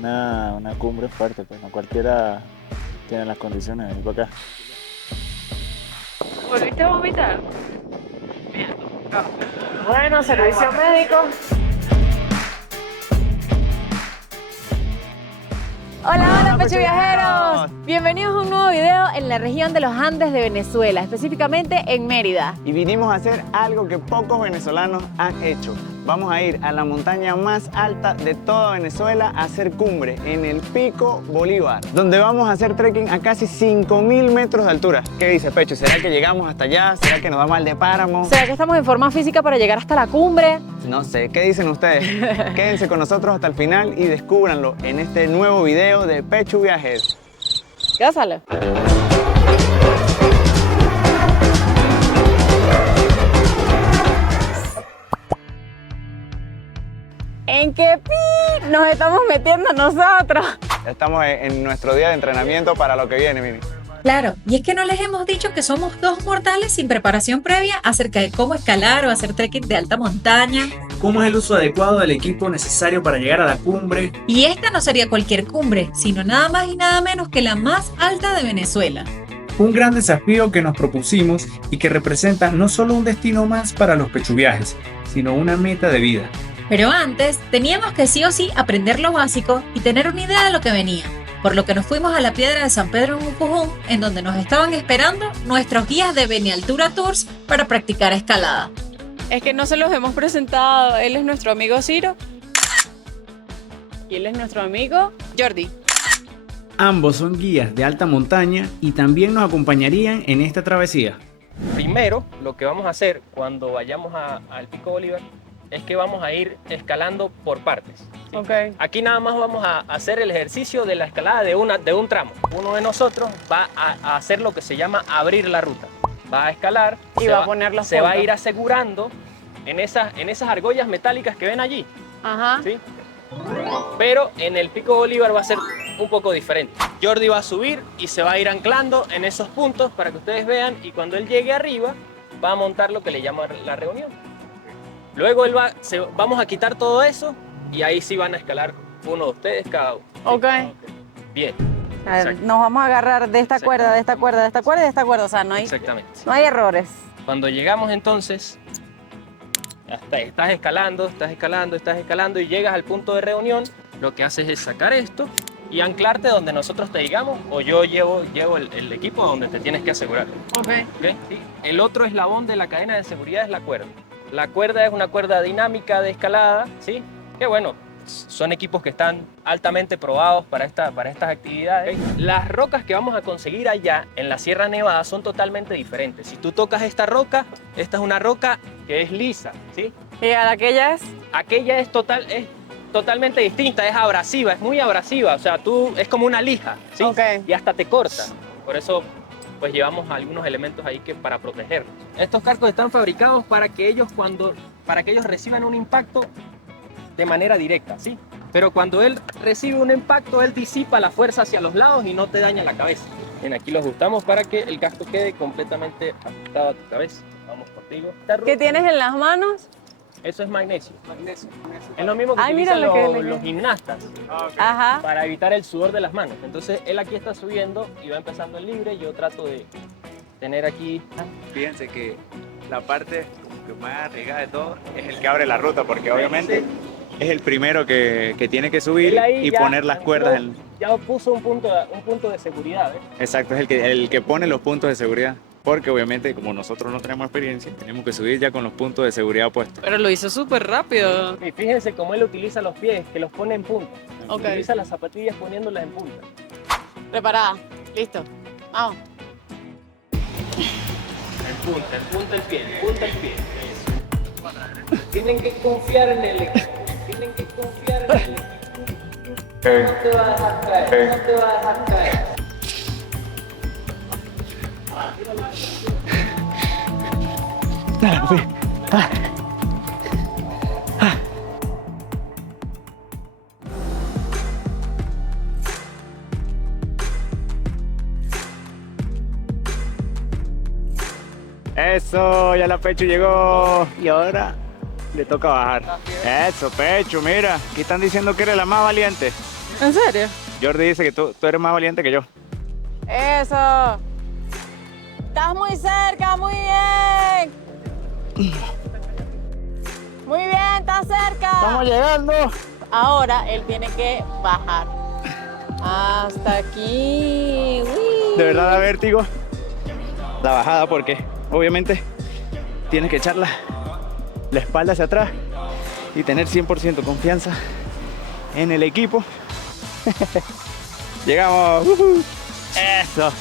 una cumbre fuerte, pues no cualquiera tiene las condiciones de venir para acá. ¿Volviste a vomitar? Bien. Bueno, servicio médico. Hola, Pecho Viajeros. Bienvenidos a un nuevo video en la región de los Andes de Venezuela, específicamente en Mérida. Y vinimos a hacer algo que pocos venezolanos han hecho. Vamos a ir a la montaña más alta de toda Venezuela a hacer cumbre, en el Pico Bolívar, donde vamos a hacer trekking a casi 5.000 metros de altura. ¿Qué dice Pecho? ¿Será que llegamos hasta allá? ¿Será que nos da mal de páramo? ¿Será que estamos en forma física para llegar hasta la cumbre? No sé, ¿qué dicen ustedes? Quédense con nosotros hasta el final y descúbranlo en este nuevo video de Pecho Viajes. Cásale. ¿En qué pi nos estamos metiendo nosotros? Estamos en nuestro día de entrenamiento para lo que viene, miren. Claro, y es que no les hemos dicho que somos dos mortales sin preparación previa acerca de cómo escalar o hacer trekking de alta montaña. ¿Cómo es el uso adecuado del equipo necesario para llegar a la cumbre? Y esta no sería cualquier cumbre, sino nada más y nada menos que la más alta de Venezuela. Un gran desafío que nos propusimos y que representa no solo un destino más para los pechuviajes, sino una meta de vida. Pero antes, teníamos que sí o sí aprender lo básico y tener una idea de lo que venía. Por lo que nos fuimos a la Piedra de San Pedro en Ucujún, en donde nos estaban esperando nuestros guías de Benialtura Tours para practicar escalada. Es que no se los hemos presentado. Él es nuestro amigo Ciro. Y él es nuestro amigo Jordi. Ambos son guías de alta montaña y también nos acompañarían en esta travesía. Primero, lo que vamos a hacer cuando vayamos al Pico Bolívar es que vamos a ir escalando por partes. ¿Sí? Okay. Aquí nada más vamos a hacer el ejercicio de la escalada de un tramo. Uno de nosotros va a hacer lo que se llama abrir la ruta. Va a escalar y va a poner los se va a puntos. ir asegurando en esas argollas metálicas que ven allí. Ajá. ¿Sí? Pero en el Pico Bolívar va a ser un poco diferente. Jordi va a subir y se va a ir anclando en esos puntos para que ustedes vean, y cuando él llegue arriba va a montar lo que le llama la reunión. Luego vamos a quitar todo eso y ahí sí van a escalar uno de ustedes cada uno. ¿Sí? Ok. Bien. A ver, Exacto. nos vamos a agarrar de esta cuerda, de esta cuerda, de esta cuerda y de esta cuerda. O sea, no hay errores. Cuando llegamos entonces, estás escalando y llegas al punto de reunión, lo que haces es sacar esto y anclarte donde nosotros te digamos, o yo llevo el equipo donde te tienes que asegurar. Ok. ¿Okay? ¿Sí? El otro eslabón de la cadena de seguridad es la cuerda. La cuerda es una cuerda dinámica de escalada, ¿sí? Que bueno, son equipos que están altamente probados para estas actividades. ¿Okay? Las rocas que vamos a conseguir allá en la Sierra Nevada son totalmente diferentes. Si tú tocas esta roca, esta es una roca que es lisa, ¿sí? ¿Y aquella es? Aquella es totalmente distinta, es abrasiva, es muy abrasiva, o sea, es como una lija, ¿sí? Okay. Y hasta te corta. Por eso pues llevamos algunos elementos ahí para protegernos. Estos cascos están fabricados para que ellos reciban un impacto de manera directa, ¿sí? Pero cuando él recibe un impacto, él disipa la fuerza hacia los lados y no te daña la cabeza. Bien, aquí lo ajustamos para que el casco quede completamente ajustado a tu cabeza. Vamos contigo. ¿Qué tienes en las manos? Eso es magnesio. Es lo mismo que utilizan los gimnastas. Ajá. Para evitar el sudor de las manos. Entonces él aquí está subiendo y va empezando el libre. Yo trato de tener aquí. Fíjense que la parte como que más arriesgada de todo es el que abre la ruta, porque obviamente es el primero que tiene que subir y poner las cuerdas. Ya puso un punto de seguridad. Exacto, es el que pone los puntos de seguridad. Porque obviamente como nosotros no tenemos experiencia, tenemos que subir ya con los puntos de seguridad puestos. Pero lo hizo súper rápido. Y fíjense cómo él utiliza los pies, que los pone en punta. Ok. Utiliza las zapatillas poniéndolas en punta. Preparada. Listo. Vamos. En punta el pie, en punta el pie. Eso. Tienen que confiar en el equipo. Tienen que confiar en el equipo. No te va a dejar caer, no te va a dejar caer. Eso, ya la Pecho llegó. Y ahora le toca bajar. Eso, Pecho, mira. Aquí están diciendo que eres la más valiente. ¿En serio? Jordi dice que tú eres más valiente que yo. Eso. Estás muy cerca, muy bien. Muy bien, estás cerca. ¡Estamos llegando! Ahora él tiene que bajar. Hasta aquí. Uy. De verdad da vértigo la bajada porque obviamente tienes que echar la espalda hacia atrás y tener 100% confianza en el equipo. Llegamos. Eso.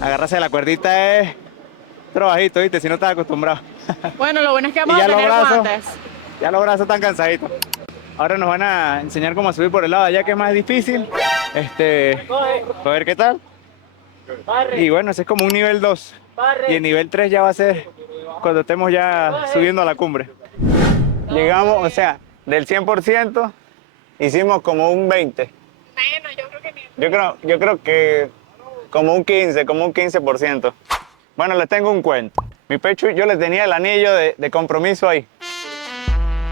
Agarrarse de la cuerdita es trabajito, ¿viste? Si no estás acostumbrado. Bueno, lo bueno es que vamos Y a ya los tener brazos. guantes. Ya los brazos están cansaditos. Ahora nos van a enseñar cómo subir por el lado de allá, que es más difícil. A ver qué tal. Y bueno, ese es como un nivel 2. Y el nivel 3 ya va a ser cuando estemos ya subiendo a la cumbre. Llegamos, o sea, del 100% hicimos como un 20. Menos, yo creo que ni... Yo creo que como un 15%. Bueno, les tengo un cuento. Mi pecho, yo le tenía el anillo de compromiso ahí.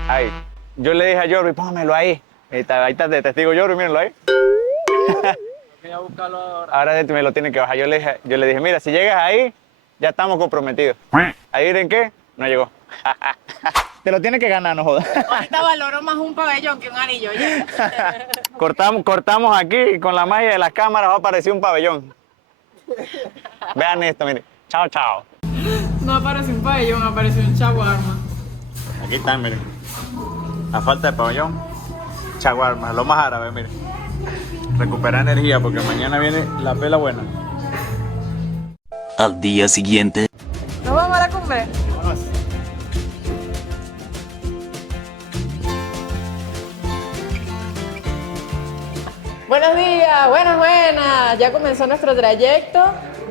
Ahí. Yo le dije a Jordi, póngamelo ahí. Ahí está de testigo Jordi, mírenlo ahí. Ahora me lo tiene que bajar. Yo le dije, mira, si llegas ahí, ya estamos comprometidos. ¿Adivinen qué? No llegó. Te lo tiene que ganar, no jodas. Ahorita valoro más un pabellón que un anillo ya. Cortamos aquí y con la magia de las cámaras va a aparecer un pabellón. Vean esto, miren. Chao, chao. No apareció un pabellón, apareció un chaguarma. Aquí están, miren. A falta de pabellón, chaguarma, lo más árabe, miren. Recuperar energía porque mañana viene la pela buena. Al día siguiente. ¿Nos vamos a la cumbre? Vámonos. Buenos días, buenas. Ya comenzó nuestro trayecto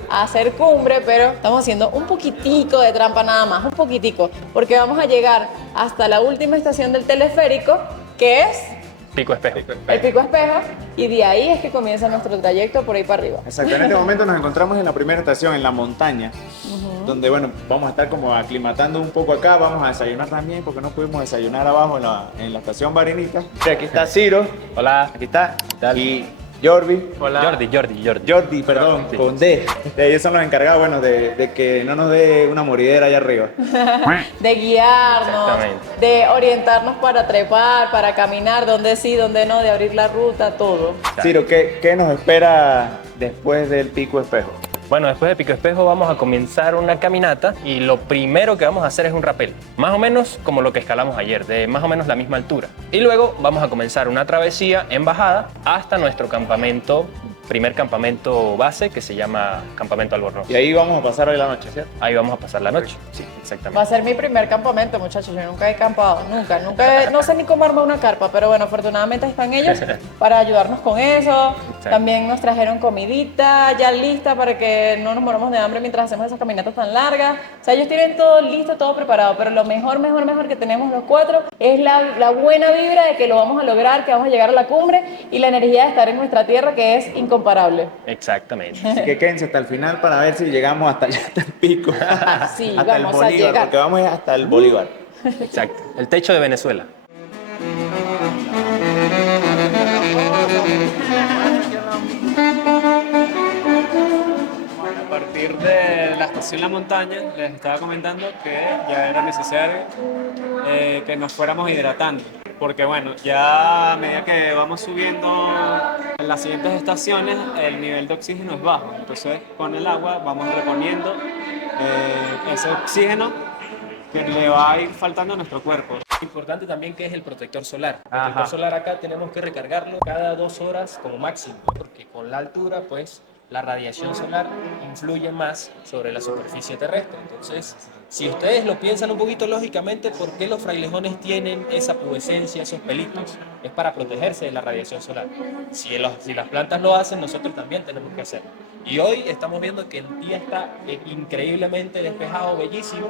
a hacer cumbre, pero estamos haciendo un poquitico de trampa nada más, un poquitico, porque vamos a llegar hasta la última estación del teleférico, que es Pico Espejo. el Pico Espejo, y de ahí es que comienza nuestro trayecto por ahí para arriba. Exacto, en este momento nos encontramos en la primera estación, en la montaña, donde bueno, vamos a estar como aclimatando un poco acá, vamos a desayunar también, porque no pudimos desayunar abajo en la estación Barenica. Aquí está Ciro, Hola. aquí está, tal? y Jordi. Jordi, perdón, Sí. con D. Ellos son los encargados, bueno, de que no nos dé una moridera allá arriba. De guiarnos, Exactamente. de orientarnos para trepar, para caminar, donde sí, donde no, de abrir la ruta, todo. Ciro, ¿qué nos espera después del Pico Espejo? Bueno, después de Pico Espejo vamos a comenzar una caminata y lo primero que vamos a hacer es un rappel, más o menos como lo que escalamos ayer, de más o menos la misma altura. Y luego vamos a comenzar una travesía en bajada hasta nuestro campamento, primer campamento base, que se llama Campamento Albornoz. Y ahí vamos a pasar hoy la noche, ¿cierto? Ahí vamos a pasar la noche. Sí, Va a exactamente. ser mi primer campamento, muchachos. Yo nunca he campado, no sé ni cómo armar una carpa, pero bueno, afortunadamente están ellos para ayudarnos con eso. También nos trajeron comidita ya lista para que no nos moramos de hambre mientras hacemos esas caminatas tan largas. O sea, ellos tienen todo listo, todo preparado, pero lo mejor que tenemos los cuatro es la buena vibra de que lo vamos a lograr, que vamos a llegar a la cumbre y la energía de estar en nuestra tierra, que es incomparable. Exactamente. Así que quédense hasta el final para ver si llegamos hasta allá, hasta el pico. Sí, hasta el vamos a Bolívar, llegar. porque vamos hasta el Bolívar. Exacto. El techo de Venezuela. A partir de la estación La Montaña, les estaba comentando que ya era necesario que nos fuéramos hidratando. Porque bueno, ya a medida que vamos subiendo en las siguientes estaciones, el nivel de oxígeno es bajo. Entonces con el agua vamos reponiendo ese oxígeno que le va a ir faltando a nuestro cuerpo. Importante también que es el protector solar. El Ajá. protector solar acá tenemos que recargarlo cada 2 horas como máximo, porque con la altura pues la radiación solar influye más sobre la superficie terrestre. Entonces, si ustedes lo piensan un poquito lógicamente, ¿por qué los frailejones tienen esa pubescencia, esos pelitos? Es para protegerse de la radiación solar. Si las plantas lo hacen, nosotros también tenemos que hacerlo. Y hoy estamos viendo que el día está increíblemente despejado, bellísimo,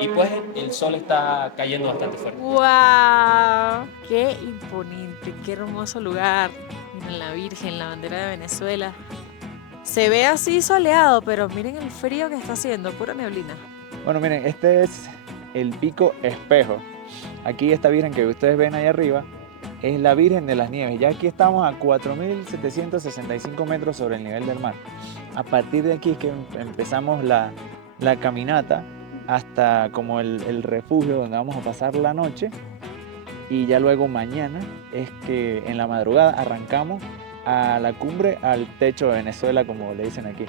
y pues el sol está cayendo bastante fuerte. ¡Wow! ¡Qué imponente! ¡Qué hermoso lugar! Miren la Virgen, la bandera de Venezuela. Se ve así soleado, pero miren el frío que está haciendo, pura neblina. Bueno, miren, este es el Pico Espejo. Aquí esta virgen que ustedes ven ahí arriba es la Virgen de las Nieves. Ya aquí estamos a 4.765 metros sobre el nivel del mar. A partir de aquí es que empezamos la caminata hasta como el refugio donde vamos a pasar la noche, y ya luego mañana es que en la madrugada arrancamos a la cumbre, al techo de Venezuela, como le dicen aquí.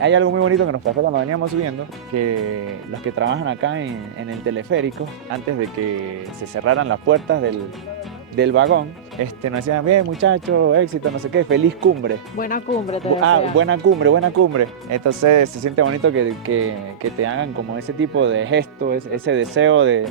Hay algo muy bonito que nos pasó cuando veníamos subiendo, que los que trabajan acá en el teleférico, antes de que se cerraran las puertas del vagón, nos decían: bien muchachos, éxito, no sé qué, feliz cumbre. Buena cumbre, te decía. Buena cumbre. Entonces se siente bonito que te hagan como ese tipo de gesto, ese deseo de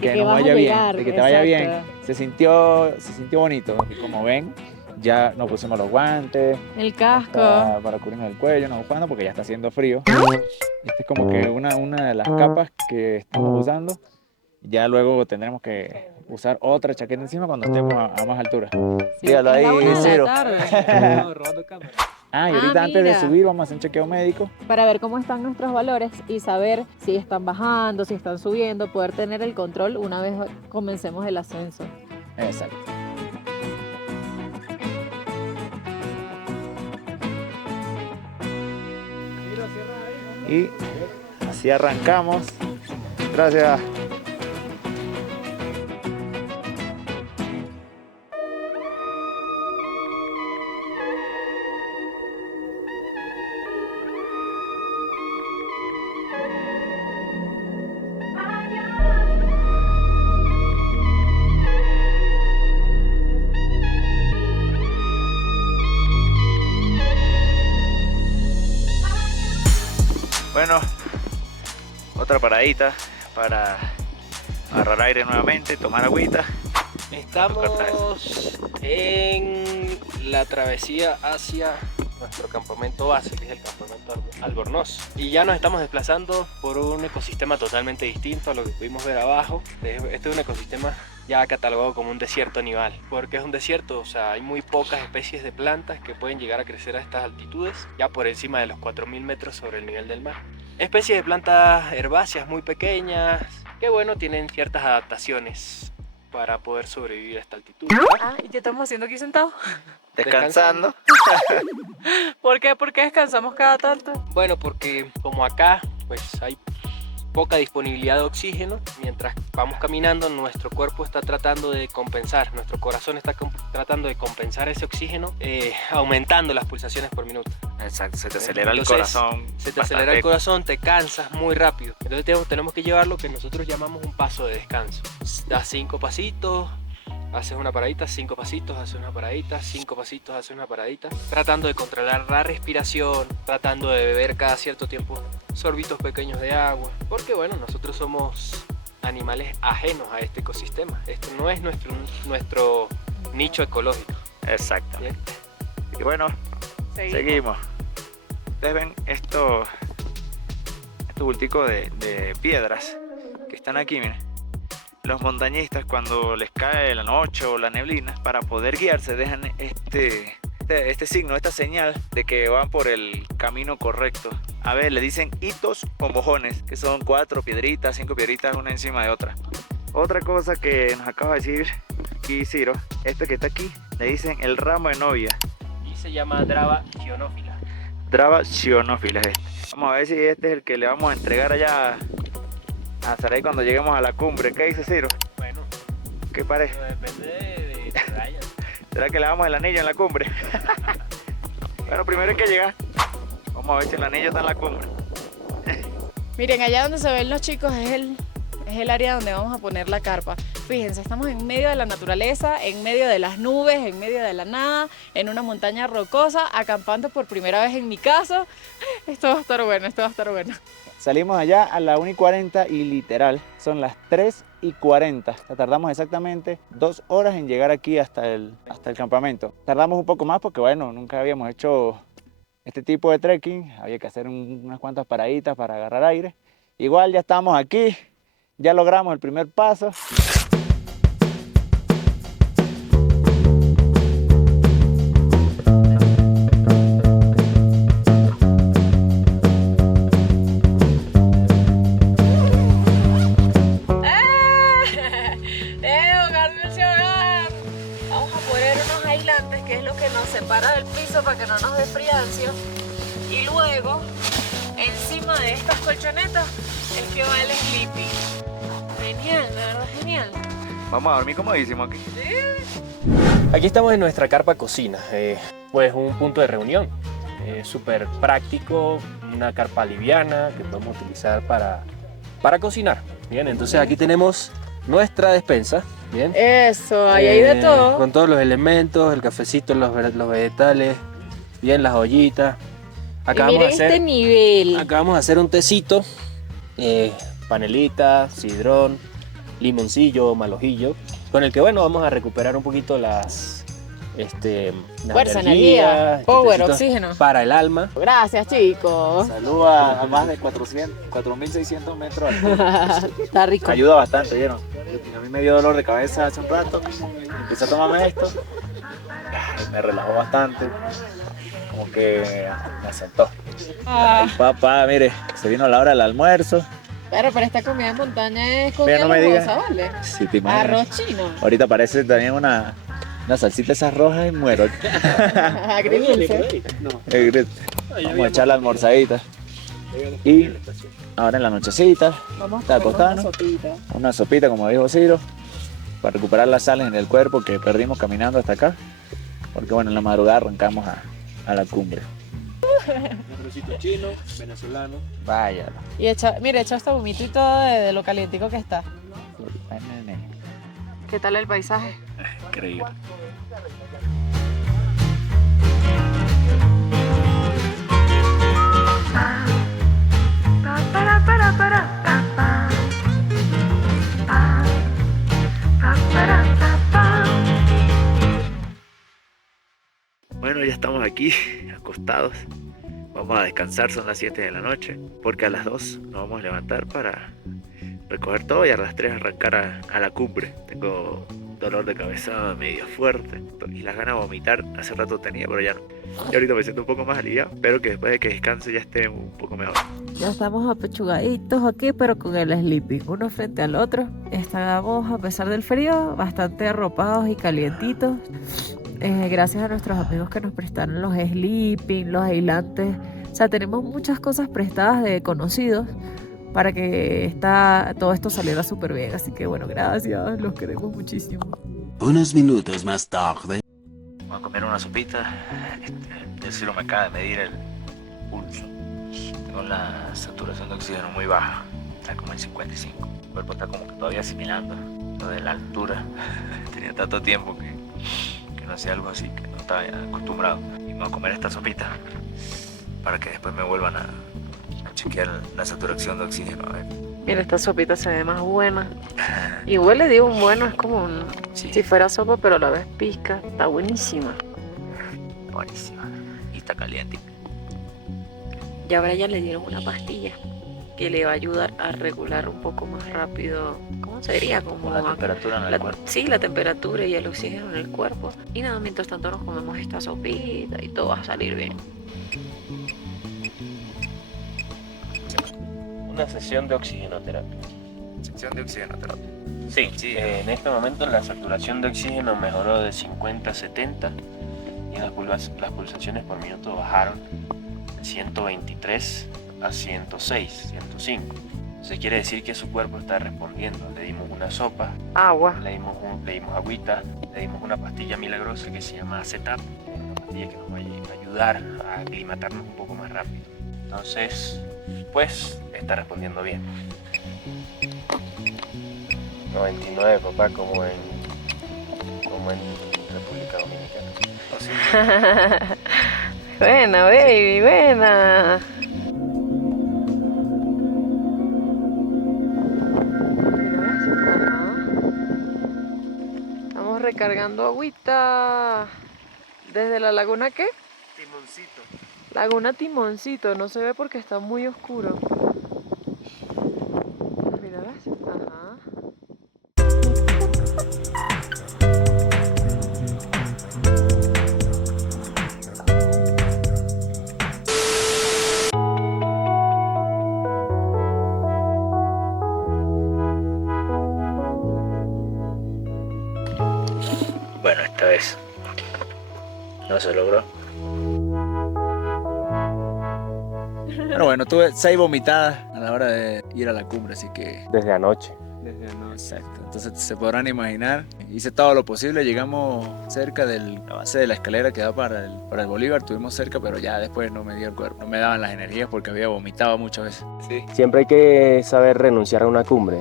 que nos vaya bien, de que te vaya bien. Se sintió bonito. Y como ven, ya nos pusimos los guantes, El casco. para cubrirnos el cuello, nos buscando porque ya está haciendo frío. Esta es como que una de las capas que estamos usando. Ya luego tendremos que usar otra chaqueta encima cuando estemos a más altura. Sí, Dígalo es ahí, la 1 de la Ciro. tarde. Robando cámara. Y ahorita antes de mira. subir vamos a hacer un chequeo médico. Para ver cómo están nuestros valores y saber si están bajando, si están subiendo, poder tener el control una vez comencemos el ascenso. Exacto. Y así arrancamos. Gracias. Bueno, otra paradita para agarrar aire nuevamente, tomar agüita. Estamos en la travesía hacia nuestro campamento base, que es el campamento Albornoz. Y ya nos estamos desplazando por un ecosistema totalmente distinto a lo que pudimos ver abajo. Este es un ecosistema ya catalogado como un desierto nival. porque es un desierto? O sea, hay muy pocas especies de plantas que pueden llegar a crecer a estas altitudes, ya por encima de los 4.000 metros sobre el nivel del mar. Especies de plantas herbáceas muy pequeñas, que bueno, tienen ciertas adaptaciones para poder sobrevivir a esta altitud. ¿Y qué estamos haciendo aquí sentados? Descansando. ¿Por qué? ¿Por qué descansamos cada tanto? Bueno, porque como acá pues hay poca disponibilidad de oxígeno, mientras vamos caminando nuestro cuerpo está tratando de compensar, nuestro corazón está tratando de compensar ese oxígeno, aumentando las pulsaciones por minuto. Exacto, se te acelera Entonces, el corazón. Se te acelera el corazón, te cansas muy rápido. Entonces tenemos que llevar lo que nosotros llamamos un paso de descanso. Das 5 pasitos, haces una paradita, 5 pasitos, haces una paradita, 5 pasitos, haces una paradita, tratando de controlar la respiración, tratando de beber cada cierto tiempo sorbitos pequeños de agua, porque bueno, nosotros somos animales ajenos a este ecosistema. Este no es nuestro nicho ecológico. Exacto. ¿Bien? Y bueno, seguimos. Ustedes ven estos bulticos de piedras que están aquí, miren. Los montañistas, cuando les cae la noche o la neblina, para poder guiarse dejan este signo, esta señal de que van por el camino correcto. A ver, le dicen hitos o mojones, que son 4 piedritas, 5 piedritas una encima de otra. Otra cosa que nos acaba de decir aquí Ciro, este que está aquí, le dicen el ramo de novia. Y se llama Draba Chionófila. Draba Chionófila es este. Vamos a ver si este es el que le vamos a entregar allá a Saray cuando lleguemos a la cumbre. ¿Qué dice Ciro? Bueno, ¿Qué parece? depende de Ryan. ¿Será que le damos el anillo en la cumbre? Bueno, primero hay que llegar. Vamos a ver si el anillo está en la cumbre. Miren, allá donde se ven los chicos es el área donde vamos a poner la carpa. Fíjense, estamos en medio de la naturaleza, en medio de las nubes, en medio de la nada, en una montaña rocosa, acampando por primera vez en mi caso. Esto va a estar bueno, esto va a estar bueno. Salimos allá a la 1:40 y literal son las 3:40. O sea, tardamos exactamente 2 horas en llegar aquí hasta el campamento. Tardamos un poco más porque bueno, nunca habíamos hecho este tipo de trekking. Había que hacer unas cuantas paraditas para agarrar aire. Igual ya estamos aquí, ya logramos el primer paso. que es lo que nos separa del piso para que no nos dé friancio. Y luego, encima de estas colchonetas, es que va el sleeping. Genial, la verdad, genial. Vamos a dormir comodísimo aquí. Aquí estamos en nuestra carpa cocina, pues un punto de reunión. Súper práctico, una carpa liviana que podemos utilizar para cocinar. Bien, entonces aquí tenemos nuestra despensa. Bien. Eso, ahí hay de todo. Con todos los elementos, el cafecito, los vegetales, bien, las ollitas. Acá Y miren este nivel. acá vamos a hacer un tecito, panelita, sidrón, limoncillo, malojillo, con el que bueno vamos a recuperar un poquito las Fuerza, energías, energía, power, tecito oxígeno. para el alma. Gracias, chicos. Salud a más de 4.600 metros de altura. Está rico. Ayuda bastante, ¿vieron? A mí me dio dolor de cabeza hace un rato. Empecé a tomarme esto. Me relajó bastante. Como que me asentó. Ah, Papá, mire, se vino la hora del almuerzo. pero esta comida de montaña es Mira, comida no me digas. lujosa, ¿vale? Si te imaginas. Arroz chino. Ahorita parece también una salsita esas rojas y muero. Agridulce. Vamos a echar la almorzadita. Y ahora en la nochecita, Vamos está a comer acostado, una sopita. una sopita, como dijo Ciro, para recuperar las sales en el cuerpo que perdimos caminando hasta acá. Porque bueno, en la madrugada arrancamos a la cumbre. Un arrocito chino, venezolano. Vaya. Y mira, echa hasta vomito y todo de lo calientico que está. ¿Qué tal el paisaje? Increíble. Bueno, ya estamos aquí, acostados. Vamos a descansar, son las 7 de la noche, porque a las 2 nos vamos a levantar para recoger todo y a las 3 arrancar a la cumbre. Tengo dolor de cabeza medio fuerte y las ganas de vomitar hace rato tenía, pero ya no. Y ahorita me siento un poco más aliviado, espero que después de que descanse ya esté un poco mejor. Ya estamos apechugaditos aquí, pero con el sleeping, uno frente al otro. Estamos, a pesar del frío, bastante arropados y calientitos. Gracias a nuestros amigos que nos prestaron los sleeping, los aislantes. O sea, tenemos muchas cosas prestadas de conocidos para que todo esto saliera súper bien. Así que bueno, gracias, los queremos muchísimo. Unos minutos más tarde. Vamos a comer una sopita. El Ciro me acaba de medir el pulso. Tengo la saturación de oxígeno muy baja, está como en 55. El cuerpo está como que todavía asimilando lo de la altura. Tenía tanto tiempo que no hacía algo así, que no estaba acostumbrado. Y me voy a comer esta sopita para que después me vuelvan a chequear la saturación de oxígeno. A ver. Mira, esta sopita se ve más buena. Y huele, digo, bueno, es como si fuera sopa, pero a la vez pizca. Está buenísima. Buenísima. Y está caliente. Y ahora ya le dieron una pastilla que le va a ayudar a regular un poco más rápido. ¿Cómo sería? Como La temperatura en el cuerpo. Sí, la temperatura y el oxígeno en el cuerpo. Y nada, mientras tanto nos comemos esta sopita y todo va a salir bien. Una sesión de oxigenoterapia. Sección de oxigenoterapia. Sí, en este momento la saturación de oxígeno mejoró de 50 a 70 y las pulsaciones por minuto bajaron de 123 a 106, 105. Eso quiere decir que su cuerpo está respondiendo. Le dimos una sopa, Agua. le dimos agüita, le dimos una pastilla milagrosa que se llama Acetap, una pastilla que nos va a ayudar a aclimatarnos un poco más rápido. Entonces, pues, está respondiendo bien. 99, papá, como en República Dominicana. Buena, baby, buena. Estamos recargando agüita. ¿Desde la laguna qué? Timoncito. Laguna Timoncito, no se ve porque está muy oscuro. Mira, ¿ves? Ajá. Bueno, esta vez No se logró. Pero bueno, tuve 6 vomitadas a la hora de ir a la cumbre, así que... Desde anoche. Desde anoche. Exacto. Entonces se podrán imaginar, hice todo lo posible, llegamos cerca de la base de la escalera que da para el Bolívar, estuvimos cerca, pero ya después no me dio el cuerpo, no me daban las energías porque había vomitado muchas veces. Sí. Siempre hay que saber renunciar a una cumbre.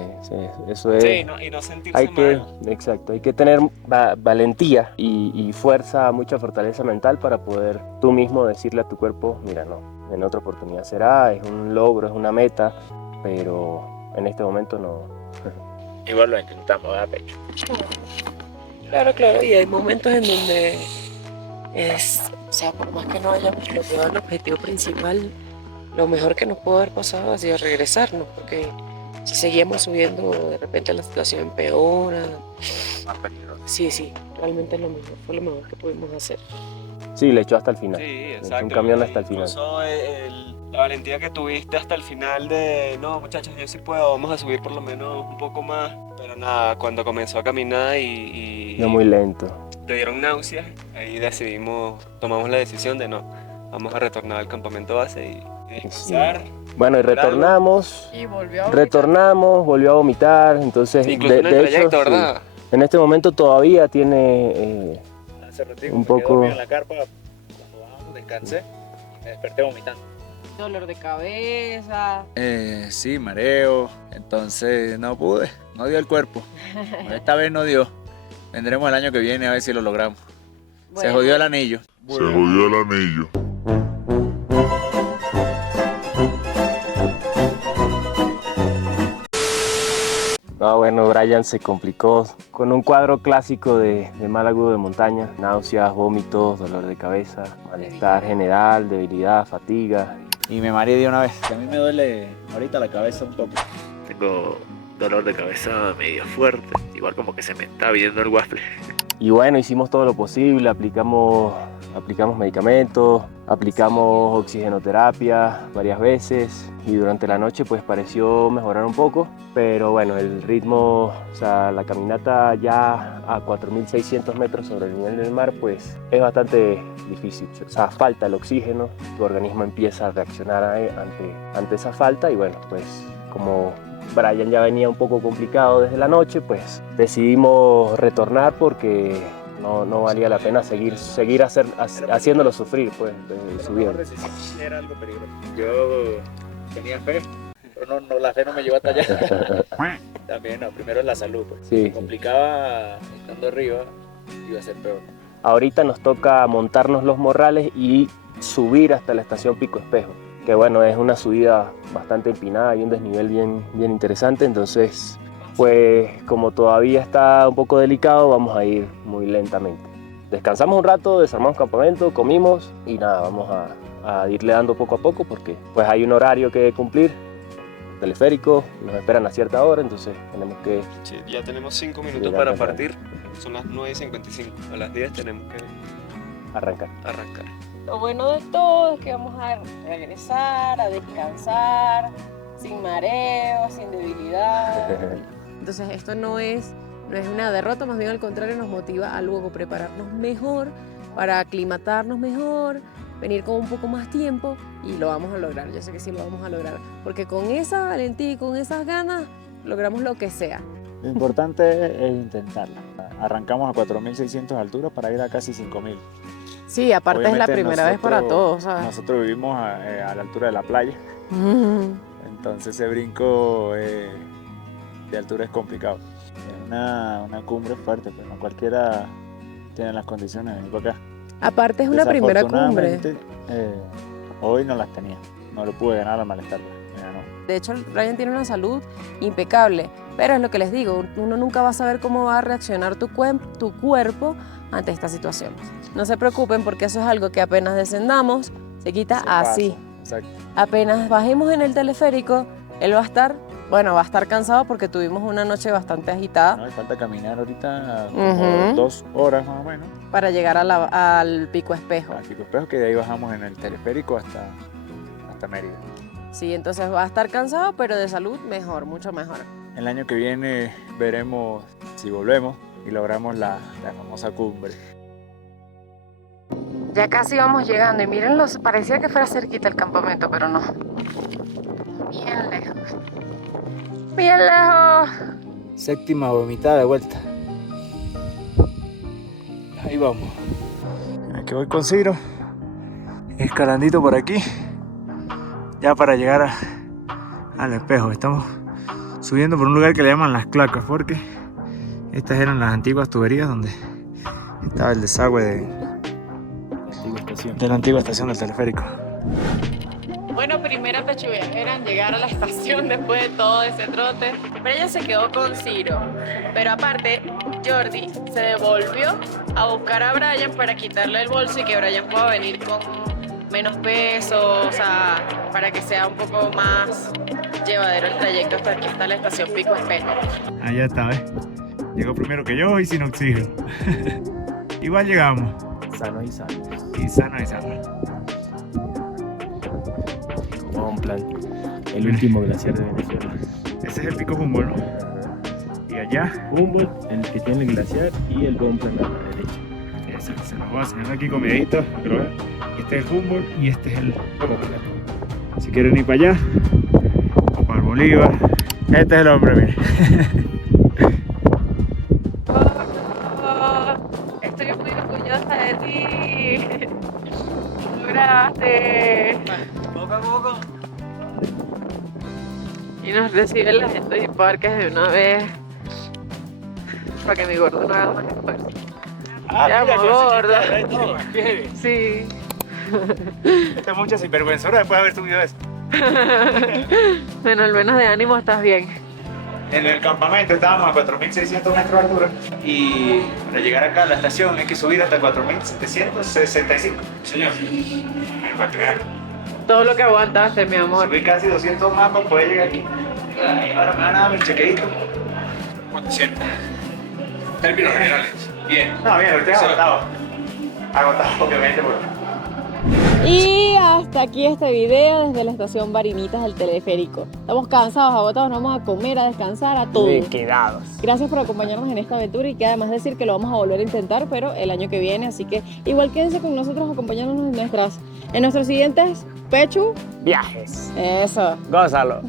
Eso es. Sí, y no sentirse Hay que, mal. exacto, hay que tener valentía y fuerza, mucha fortaleza mental para poder tú mismo decirle a tu cuerpo, mira, no, en otra oportunidad será, es un logro, es una meta, pero en este momento no. Igual lo intentamos, ¿verdad, Pecho? Claro, claro, y hay momentos en donde o sea, por más que no hayamos logrado el objetivo principal, lo mejor que nos pudo haber pasado ha sido regresarnos, porque si seguíamos subiendo, de repente la situación empeora. Más peligroso. Sí, realmente fue lo mejor que pudimos hacer. Sí, le echó hasta el final. Sí, Le echó exacto. un camión hasta el final. Incluso la valentía que tuviste hasta el final de, no muchachos, yo sí puedo, vamos a subir por lo menos un poco más. Pero nada, cuando comenzó a caminar y No muy lento. le dieron náuseas, ahí tomamos la decisión de no, vamos a retornar al campamento base y descansar. Bueno, y retornamos. Y volvió a Retornamos, volvió a vomitar, entonces Incluso en el trayecto, sí, ¿verdad? en este momento todavía tiene Hace ratito Un me quedé poco- dormido en la carpa, cuando bajamos descansé y me desperté vomitando. dolor de cabeza. Sí, mareo, entonces no pude, no dio el cuerpo. Esta vez no dio. Vendremos el año que viene a ver si lo logramos. Se Bueno. jodió el anillo. Se jodió el anillo. No, bueno, Brian se complicó con un cuadro clásico de mal agudo de montaña, náuseas, vómitos, dolor de cabeza, malestar general, debilidad, fatiga. Y me mareé de una vez. A mí me duele ahorita la cabeza un poco. Tengo dolor de cabeza medio fuerte, igual como que se me está viendo el waffle. Y bueno, hicimos todo lo posible, aplicamos medicamentos, aplicamos oxigenoterapia varias veces y durante la noche pues pareció mejorar un poco, pero bueno, el ritmo, o sea, la caminata ya a 4.600 metros sobre el nivel del mar pues es bastante difícil, o sea, falta el oxígeno, tu organismo empieza a reaccionar ante esa falta y bueno, pues como Brian ya venía un poco complicado desde la noche, pues decidimos retornar porque no valía la pena seguir haciéndolo sufrir, pues, subiendo. Era algo peligroso. Yo tenía fe, pero la fe no me llevó hasta allá. También, no, primero es la salud. Pues. Sí. Me complicaba estando arriba, iba a ser peor. Ahorita nos toca montarnos los morrales y subir hasta la estación Pico Espejo, que bueno, es una subida bastante empinada y un desnivel bien interesante, entonces pues como todavía está un poco delicado vamos a ir muy lentamente. Descansamos un rato, desarmamos campamento, comimos y nada, vamos a irle dando poco a poco porque pues hay un horario que cumplir, teleférico, nos esperan a cierta hora, entonces tenemos que... Sí, ya tenemos 5 minutos Llegar para temprano. partir, son las 9:55, a las 10 tenemos que arrancar. Lo bueno de todo es que vamos a regresar, a descansar, sin mareo, sin debilidad. Entonces esto no es una derrota, más bien al contrario nos motiva a luego prepararnos mejor, para aclimatarnos mejor, venir con un poco más tiempo y lo vamos a lograr. Yo sé que sí lo vamos a lograr, porque con esa valentía y con esas ganas logramos lo que sea. Lo importante es intentarla. Arrancamos a 4.600 de altura para ir a casi 5.000. Sí, aparte es la Obviamente primera vez para todos, ¿sabes? Nosotros vivimos a la altura de la playa, entonces ese brinco de altura es complicado. Es una cumbre fuerte, pero no cualquiera tiene las condiciones de venir para acá. Aparte es una primera cumbre. Desafortunadamente, hoy no las tenía, no le pude ganar al malestar. Me ganó. De hecho, Brian tiene una salud impecable, pero es lo que les digo, uno nunca va a saber cómo va a reaccionar tu cuerpo ante esta situación. No se preocupen porque eso es algo que apenas descendamos, se quita así. Exacto. Apenas bajemos en el teleférico, él va a estar cansado porque tuvimos una noche bastante agitada. No, falta caminar ahorita como 2 horas más o menos. Para llegar al Pico Espejo. Al Pico Espejo, que de ahí bajamos en el teleférico hasta Mérida. Sí, entonces va a estar cansado, pero de salud mejor, mucho mejor. El año que viene veremos si volvemos y logramos la famosa cumbre. Ya casi vamos llegando y mírenlo, parecía que fuera cerquita el campamento, pero no. Bien lejos. Bien lejos. Séptima vomitada de vuelta. Ahí vamos. Aquí voy con Ciro. Escalandito por aquí. Ya para llegar al espejo. Estamos subiendo por un lugar que le llaman Las Clacas, porque estas eran las antiguas tuberías donde estaba el desagüe de la antigua estación del teleférico. Bueno, primera pechuviajera en llegar a la estación después de todo ese trote. Pero ella se quedó con Ciro. Pero aparte, Jordi se devolvió a buscar a Brian para quitarle el bolso y que Brian pueda venir con menos peso, o sea, para que sea un poco más llevadero el trayecto hasta aquí está la estación Pico Espejo. Allá está, ¿ves? Llegó primero que yo y sin oxígeno. Igual llegamos. Sano y sano. Y sano y sano. Como un plan. El último glaciar de Venezuela. Ese es el Pico Humboldt, ¿no? Y allá. Humboldt, el que tiene el glaciar, y el Bon Plan a la derecha. Ese, se los voy a enseñar aquí con videitos. Este es el Humboldt y este es el Bon. Si quieren ir para allá, o para el Bolívar, este es el hombre, miren. Estoy muy orgullosa de ti. Lo lograste. Poco a poco. Y nos recibe la gente de parques de una vez. Para que mi gordo no haga más esfuerzo. Ya, gordo. Sí. Esta es mucha sinvergüenzura después de haber subido eso. Bueno, al menos de ánimo estás bien. En el campamento estábamos a 4.600 metros de altura y para llegar acá a la estación hay que subir hasta 4.765. Señor. Todo lo que aguantaste, mi amor. Subí casi 200 más para poder llegar aquí. Y ahora me van a dar mi chequeadito. ¿Cuánto sientes? Términos generales. Bien. No, bien, estoy agotado. Agotado, obviamente, porque... Y hasta aquí este video desde la estación Barinitas del teleférico. Estamos cansados, agotados, nos vamos a comer, a descansar, a todo. Quedados. Gracias por acompañarnos en esta aventura y que además decir que lo vamos a volver a intentar, pero el año que viene, así que igual quédense con nosotros acompañándonos en nuestros siguientes Pechu Viajes. Eso. Gózalo.